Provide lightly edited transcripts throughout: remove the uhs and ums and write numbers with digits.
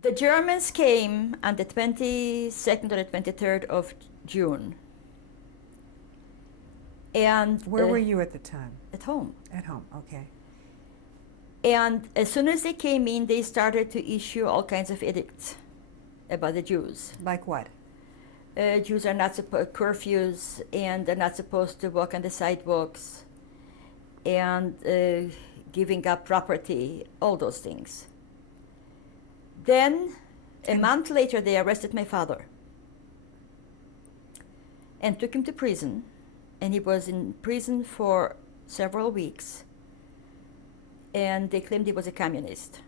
The Germans came on the 22nd or the 23rd of June. And Where were you at the time? at home. At home, okay. And as soon as they came in, they started to issue all kinds of edicts about the Jews. Like what? Jews are not curfews, and they're not supposed to walk on the sidewalks, and giving up property, all those things. Then, a month later, they arrested my father and took him to prison, and he was in prison for several weeks, and they claimed he was a communist.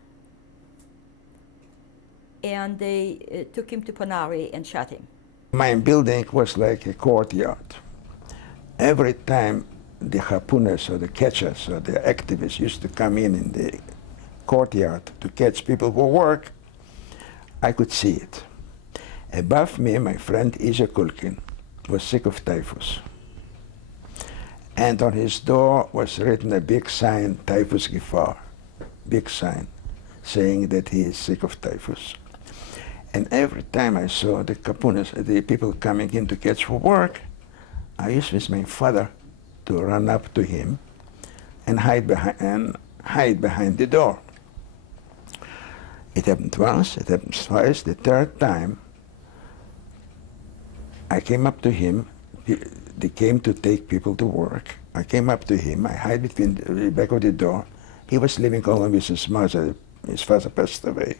And they took him to Ponary and shot him. My building was like a courtyard. Every time the harpooners or the catchers or the activists used to come in the courtyard to catch people who work, I could see it. Above me, my friend Isha Kulkin was sick of typhus. And on his door was written a big sign, typhus Gefahr, big sign, saying that he is sick of typhus. And every time I saw the harpooners, the people coming in to catch for work, I used with my father to run up to him and hide behind the door. It happened once, it happened twice. The third time, I came up to him. They came to take people to work. I came up to him. I hid between the back of the door. He was living alone with his mother. His father passed away.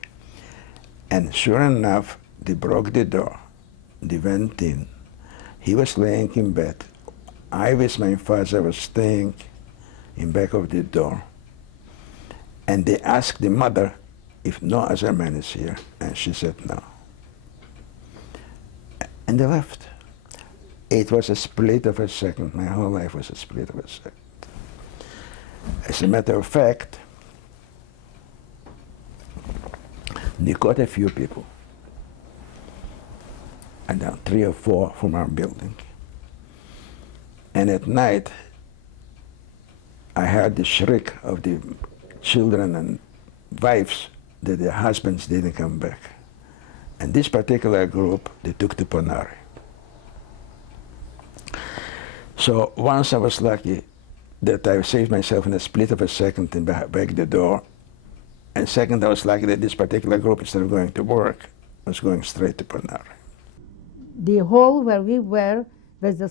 And sure enough, they broke the door. They went in. He was laying in bed. I, with my father, was staying in back of the door. And they asked the mother if no other man is here, and she said no. And they left. It was a split of a second. My whole life was a split of a second. As a matter of fact, they caught a few people, and then 3 or 4 from our building. And at night, I heard the shriek of the children and wives that their husbands didn't come back. And this particular group, they took to Ponary. So once I was lucky that I saved myself in a split of a second and back the door. And second, I was lucky that this particular group, instead of going to work, was going straight to Ponary. The hall where we were was a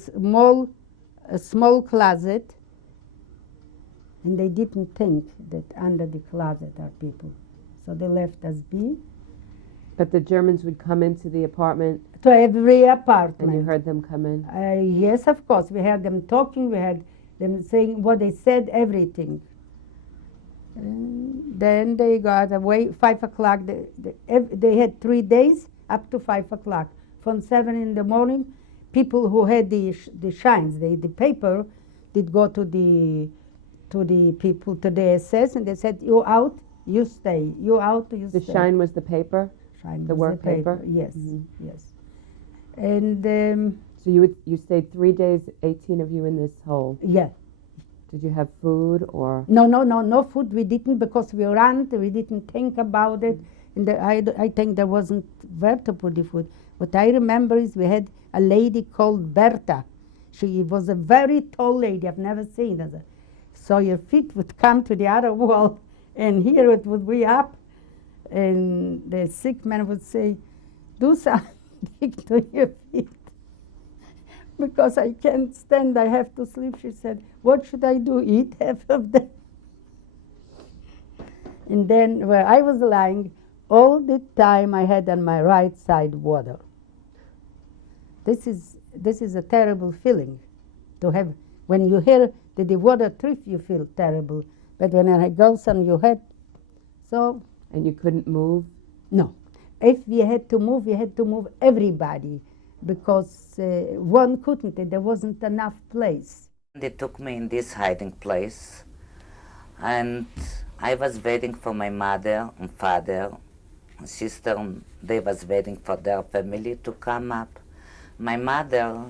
small closet, and they didn't think that under the closet are people. So they left us be. But the Germans would come into the apartment? To every apartment. And you heard them come in? Yes, of course. We heard them talking, we heard them saying what they said, everything. And then they got away, 5 o'clock. They had 3 days up to 5 o'clock. From 7 in the morning, people who had the Scheins, the paper, did go to the people, to the SS, and they said, you out, you stay. You out, you stay. The Schein was the paper? Schein the was work the paper? Yes, yes. And so you stayed 3 days, 18 of you in this hole? yeah. Did you have food or? No food. We didn't, because we ran. We didn't think about it. And I think there wasn't where to put the food. What I remember is we had a lady called Berta. She was a very tall lady. I've never seen her. So your feet would come to the other wall, and here it would be up. And the sick man would say, do something to your feet, because I can't stand, I have to sleep. She said, what should I do, eat half of them? And then where I was lying, all the time I had on my right side water. This is a terrible feeling to have. When you hear that the water trip, you feel terrible. But when it goes on your head, so. And you couldn't move? No. If we had to move everybody, because one couldn't, there wasn't enough place. They took me in this hiding place, and I was waiting for my mother and father, and sister. They was waiting for their family to come up. My mother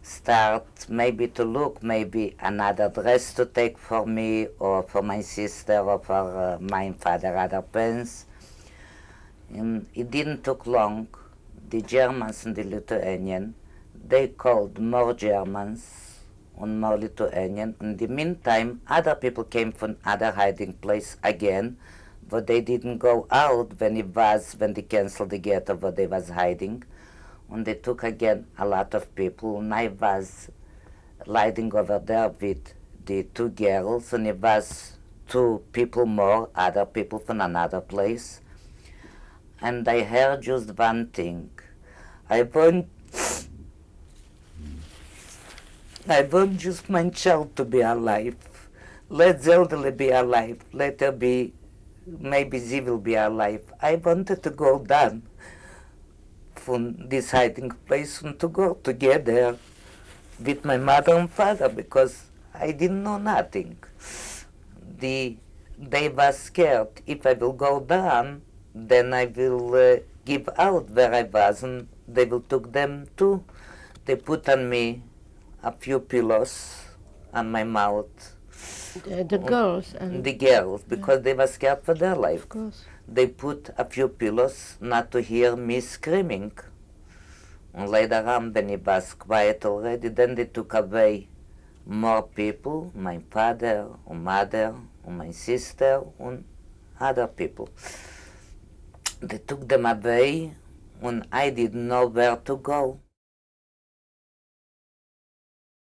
start maybe to look, maybe another dress to take for me or for my sister or for my father, other pants. And it didn't take long. The Germans and the Lithuanian, they called more Germans and more Lithuanian. In the meantime, other people came from other hiding place again, but they didn't go out when they canceled the ghetto where they was hiding. And they took again a lot of people, and I was lying over there with the two girls, and it was two people more, other people from another place. And I heard just one thing. I want just my child to be alive. Let Zelda be alive. Let her be, maybe she will be alive. I wanted to go down from this hiding place and to go together with my mother and father because I didn't know nothing. They were scared. If I will go down, then I will give out where I was, and they will take them too. They put on me a few pillows on my mouth. The girls and The girls, because they were scared for their life. of course. They put a few pillows not to hear me screaming. And later on, when it was quiet already, then they took away more people, my father, or mother, or my sister, and other people. They took them away, and I didn't know where to go.